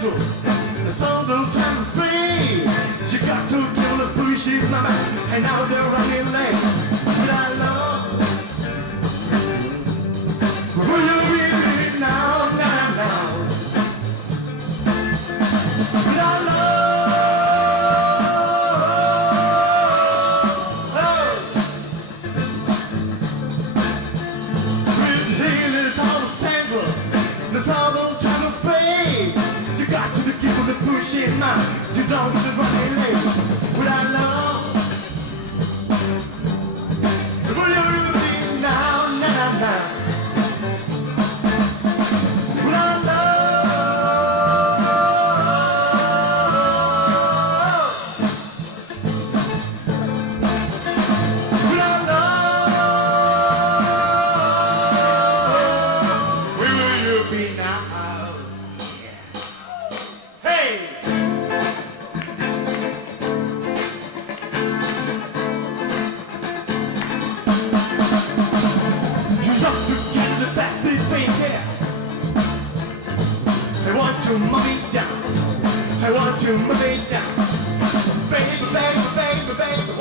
Central. It's all the time free. You got to kill the bullshit, mama, and now they're running late. But I love. Will you be me now, now, now? But I love. Shit, man, you don't need to run late without love. Will you really be now, now, now? Without love, without love, where will you be now? Hey! To move it down, I want to move it down, baby, baby, baby, baby.